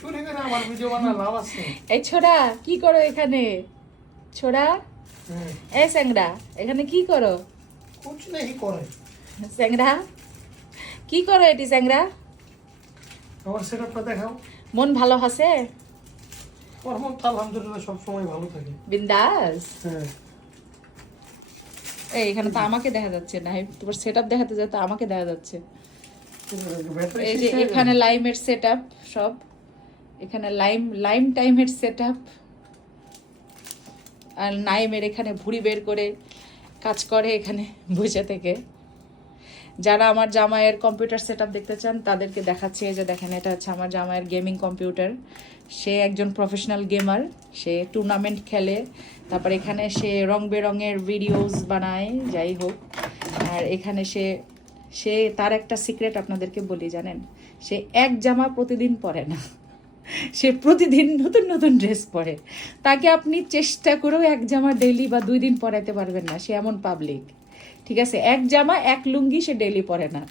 চুরি করে আমার ভিডিও বানা লাভ আছে? এই ছোড়া কি করো এখানে? ছোড়া হ্যাঁ, এই স্যাংরা এখানে কি করো? কুছ নেই করে। স্যাংরা কি করো এটি স্যাংরা? আমার সেটআপটা দেখাও। মন ভালো আছে? আমার মন তো আলহামদুলিল্লাহ সব সময় ভালো থাকে। বিন্দাস। হ্যাঁ, এই এখানে তো আমাকে দেখা যাচ্ছে না, তোমার সেটআপ দেখাতে যায় তো আমাকে দেখা যাচ্ছে। ব্যাটারি এই যে এখানে লাইমের সেটআপ সব, এখানে লাইম টাইমের সেটআপ, আর নাইমের এখানে ভুঁড়ি বের করে কাজ করে এখানে বসে থেকে। যারা আমার জামাইয়ের কম্পিউটার সেটআপ দেখতে চান তাদেরকে দেখাচ্ছি। এই যে দেখেন, এটা হচ্ছে আমার জামাইয়ের গেমিং কম্পিউটার। সে একজন প্রফেশনাল গেমার, সে টুর্নামেন্ট খেলে, তারপর এখানে সে রং বেরঙের ভিডিওস বানায়, যাই হোক। আর এখানে সে তার একটা সিক্রেট আপনাদেরকে বলি, জানেন? সে এক জামা প্রতিদিন পরে না, সে প্রতিদিন নতুন নতুন ড্রেস পরে। তাকে আপনি চেষ্টা করেও এক জামা ডেইলি বা 2 দিন পরাতে পারবেন না, সে এমন পাবলিক। ঠিক আছে, এক জামা এক লুঙ্গি সে ডেইলি পরে না।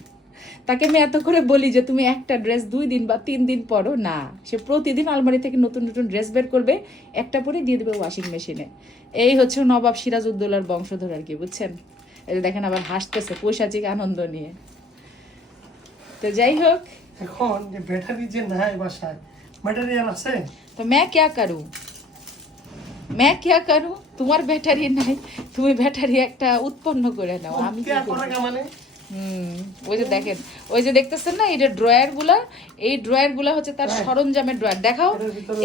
তাকে আমি এত করে বলি যে তুমি একটা ড্রেস 2 দিন বা 3 দিন পরো না, সে প্রতিদিন আলমারি থেকে নতুন নতুন ড্রেস বের করবে, একটা পরে দিয়ে দেবে ওয়াশিং মেশিনে। এই হচ্ছে নবাব সিরাজউদ্দৌলার বংশধর আর কি, বুঝছেন? এই যে দেখেন আবার হাসতেছে পৈশাচিক আনন্দ নিয়ে। তো যাই হোক, এখন যে ব্যাটারি যে নাই বাসায়, ব্যাটারি আর আছে? तो मैं क्या करूं? তোমার ব্যাটারি নাই, তুমি ব্যাটারি একটা উৎপন্ন করে নাও। আমি কি क्या করব? করেগা মানে? ওই যে দেখেন, ওই যে দেখতেছেন না, এই যে ড্রয়ারগুলা, এই ড্রয়ারগুলা হচ্ছে তার সরঞ্জামের ড্রয়ার। দেখাও,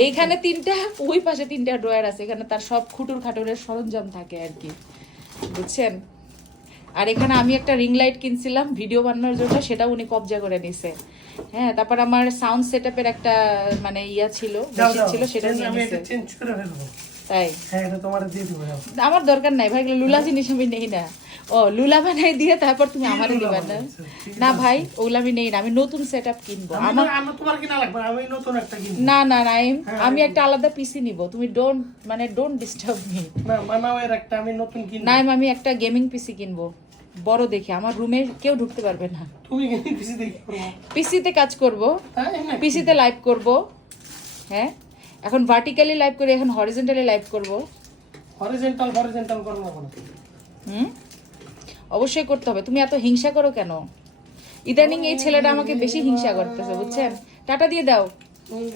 এইখানে 3টা, ওই পাশে 3টা ড্রয়ার আছে, এখানে তার সব খুঁটুর খাটুরের সরঞ্জাম থাকে আর কি, বুঝছেন? আর এখানে আমি একটা রিং লাইট কিনছিলাম ভিডিও বানানোর জন্য, সেটা উনি কবজা করে নিছে। হ্যাঁ, তারপর আমার সাউন্ড সেটআপের একটা মানে ইয়া ছিল, মেশিন ছিল, সেটা নিয়ে আমি নিছে। এটা চেঞ্জ করে ফেলবো। তাই হ্যাঁ, এটা তোমার দিয়ে দিব। আমার দরকার নাই ভাই, এগুলো লুলা জিনিস আমি নেই না। ও লুলা বানাই দিয়ে তারপর তুমি আমারে দিবা না? না ভাই, ওগুলো আমি নেই না, আমি নতুন সেটআপ কিনবো। আমার আমি তোমার কিনা লাগবে, আমি নতুন একটা কিনবো। না না না, আমি একটা আলাদা পিসি নিব, তুমি ডোন্ট ডিস্টার্ব মি। না, মানাও এর একটা আমি নতুন কিনবো। না, আমি একটা গেমিং পিসি কিনবো, বড় দেখে। আমার রুমে কেউ ঢুকতে পারবে না। তুমি কিনে পিসি দেখি করবো। পিসিতে কাজ করব, তাই না? পিসিতে লাইভ করব। হ্যাঁ, এখন ভার্টিক্যালি লাইভ করি, এখন হরিজন্টালি লাইভ করব। হরিজন্টাল করো না কোনো। অবশ্যই করতে হবে। তুমি এত হিংসা করো কেন? ইদানিং এই ছেলেটা আমাকে বেশি হিংসা করতেছে, বুঝছেন? টাটা দিয়ে দাও।